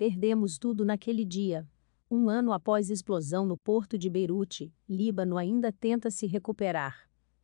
Perdemos tudo naquele dia. Um ano após a explosão no porto de Beirute, Líbano ainda tenta se recuperar.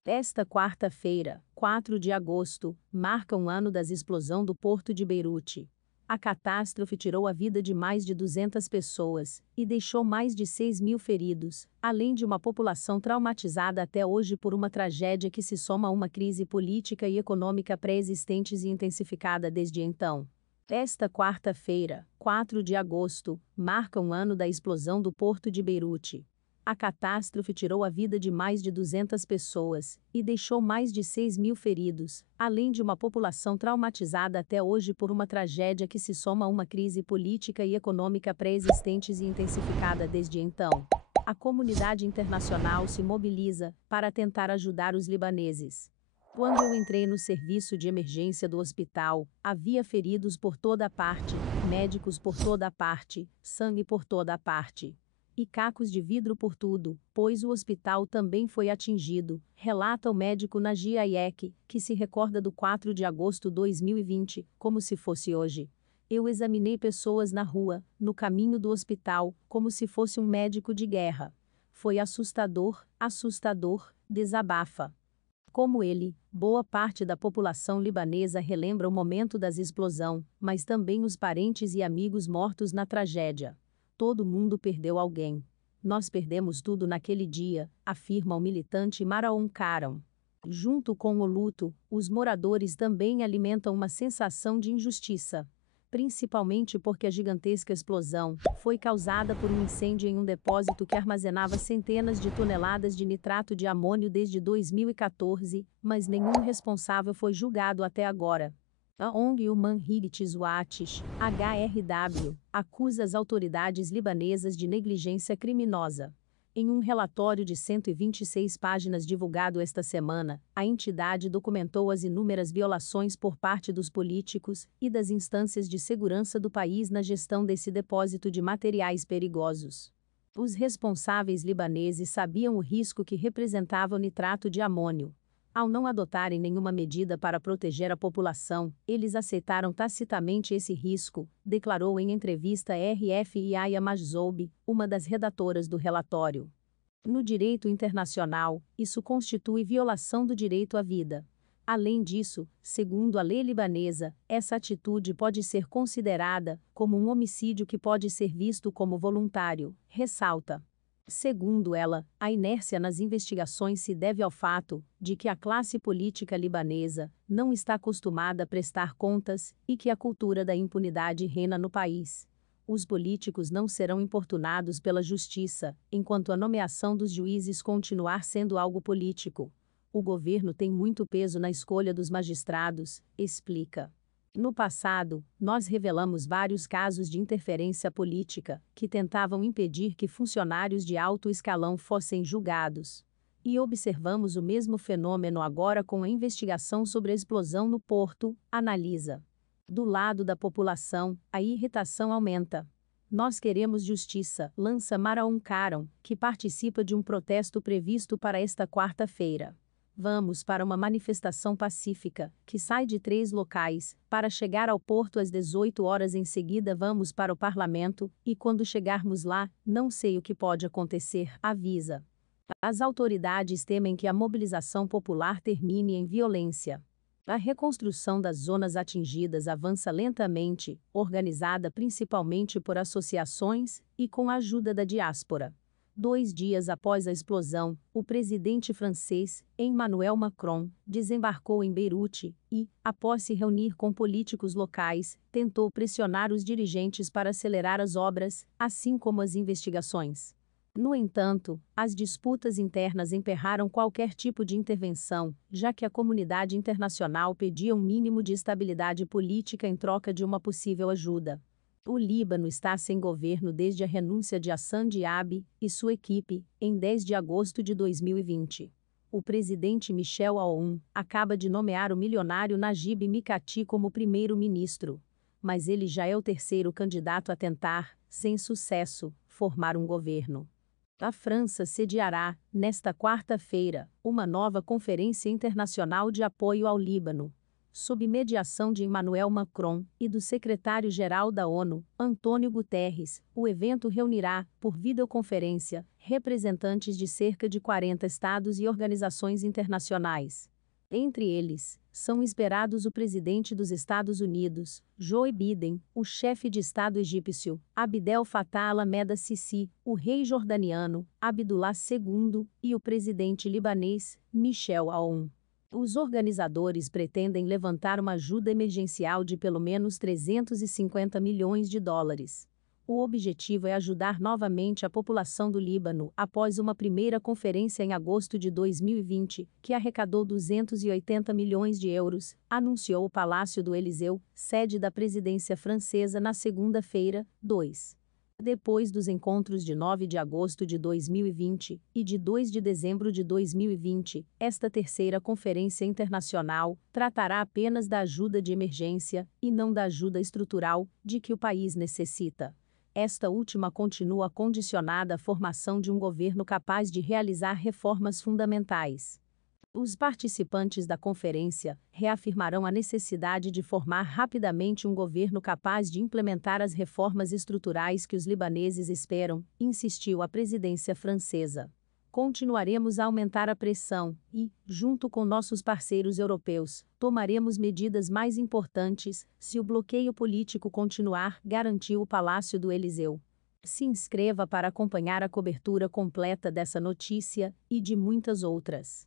Esta quarta-feira, 4 de agosto, marca um ano da explosão do porto de Beirute. A catástrofe tirou a vida de mais de 200 pessoas e deixou mais de 6.000 feridos, além de uma população traumatizada até hoje por uma tragédia que se soma a uma crise política e econômica pré-existentes e intensificada desde então. Esta quarta-feira, 4 de agosto, marca um ano da explosão do porto de Beirute. A catástrofe tirou a vida de mais de 200 pessoas e deixou mais de 6.000 feridos, além de uma população traumatizada até hoje por uma tragédia que se soma a uma crise política e econômica pré-existentes e intensificada desde então. A comunidade internacional se mobiliza para tentar ajudar os libaneses. Quando eu entrei no serviço de emergência do hospital, havia feridos por toda parte, médicos por toda parte, sangue por toda parte. E cacos de vidro por tudo, pois o hospital também foi atingido, relata o médico Naji Ayek, que se recorda do 4 de agosto de 2020, como se fosse hoje. Eu examinei pessoas na rua, no caminho do hospital, como se fosse um médico de guerra. Foi assustador, desabafa. Como ele, boa parte da população libanesa relembra o momento da explosão, mas também os parentes e amigos mortos na tragédia. Todo mundo perdeu alguém. Nós perdemos tudo naquele dia, afirma o militante Marwan Karam. Junto com o luto, os moradores também alimentam uma sensação de injustiça. Principalmente porque a gigantesca explosão foi causada por um incêndio em um depósito que armazenava centenas de toneladas de nitrato de amônio desde 2014, mas nenhum responsável foi julgado até agora. A ONG Human Rights Watch, HRW, acusa as autoridades libanesas de negligência criminosa. Em um relatório de 126 páginas divulgado esta semana, a entidade documentou as inúmeras violações por parte dos políticos e das instâncias de segurança do país na gestão desse depósito de materiais perigosos. Os responsáveis libaneses sabiam o risco que representava o nitrato de amônio. Ao não adotarem nenhuma medida para proteger a população, eles aceitaram tacitamente esse risco, declarou em entrevista a RFI Aya Majzoub, uma das redatoras do relatório. No direito internacional, isso constitui violação do direito à vida. Além disso, segundo a lei libanesa, essa atitude pode ser considerada como um homicídio que pode ser visto como voluntário, ressalta. Segundo ela, a inércia nas investigações se deve ao fato de que a classe política libanesa não está acostumada a prestar contas e que a cultura da impunidade reina no país. Os políticos não serão importunados pela justiça, enquanto a nomeação dos juízes continuar sendo algo político. O governo tem muito peso na escolha dos magistrados, explica. No passado, nós revelamos vários casos de interferência política, que tentavam impedir que funcionários de alto escalão fossem julgados. E observamos o mesmo fenômeno agora com a investigação sobre a explosão no porto, analisa. Do lado da população, a irritação aumenta. Nós queremos justiça, lança Marwan Karam, que participa de um protesto previsto para esta quarta-feira. Vamos para uma manifestação pacífica, que sai de 3 locais, para chegar ao porto às 18 horas. Em seguida vamos para o parlamento, e quando chegarmos lá, não sei o que pode acontecer, avisa. As autoridades temem que a mobilização popular termine em violência. A reconstrução das zonas atingidas avança lentamente, organizada principalmente por associações e com a ajuda da diáspora. 2 dias após a explosão, o presidente francês, Emmanuel Macron, desembarcou em Beirute e, após se reunir com políticos locais, tentou pressionar os dirigentes para acelerar as obras, assim como as investigações. No entanto, as disputas internas emperraram qualquer tipo de intervenção, já que a comunidade internacional pedia um mínimo de estabilidade política em troca de uma possível ajuda. O Líbano está sem governo desde a renúncia de Hassan Diab e sua equipe, em 10 de agosto de 2020. O presidente Michel Aoun acaba de nomear o milionário Najib Mikati como primeiro-ministro. Mas ele já é o terceiro candidato a tentar, sem sucesso, formar um governo. A França sediará, nesta quarta-feira, uma nova conferência internacional de apoio ao Líbano. sob mediação de Emmanuel Macron e do secretário-geral da ONU, Antônio Guterres. O evento reunirá, por videoconferência, representantes de cerca de 40 estados e organizações internacionais. Entre eles, são esperados o presidente dos Estados Unidos, Joe Biden, o chefe de Estado egípcio, Abdel Fattah al-Ahmed Sisi, o rei jordaniano, Abdullah II, e o presidente libanês, Michel Aoun. Os organizadores pretendem levantar uma ajuda emergencial de pelo menos 350 milhões de dólares. O objetivo é ajudar novamente a população do Líbano após uma primeira conferência em agosto de 2020, que arrecadou 280 milhões de euros, anunciou o Palácio do Eliseu, sede da presidência francesa na segunda-feira, 2. Depois dos encontros de 9 de agosto de 2020 e de 2 de dezembro de 2020, esta terceira conferência internacional tratará apenas da ajuda de emergência e não da ajuda estrutural de que o país necessita. Esta última continua condicionada à formação de um governo capaz de realizar reformas fundamentais. Os participantes da conferência reafirmarão a necessidade de formar rapidamente um governo capaz de implementar as reformas estruturais que os libaneses esperam, insistiu a presidência francesa. Continuaremos a aumentar a pressão e, junto com nossos parceiros europeus, tomaremos medidas mais importantes se o bloqueio político continuar, garantiu o Palácio do Eliseu. Se inscreva para acompanhar a cobertura completa dessa notícia e de muitas outras.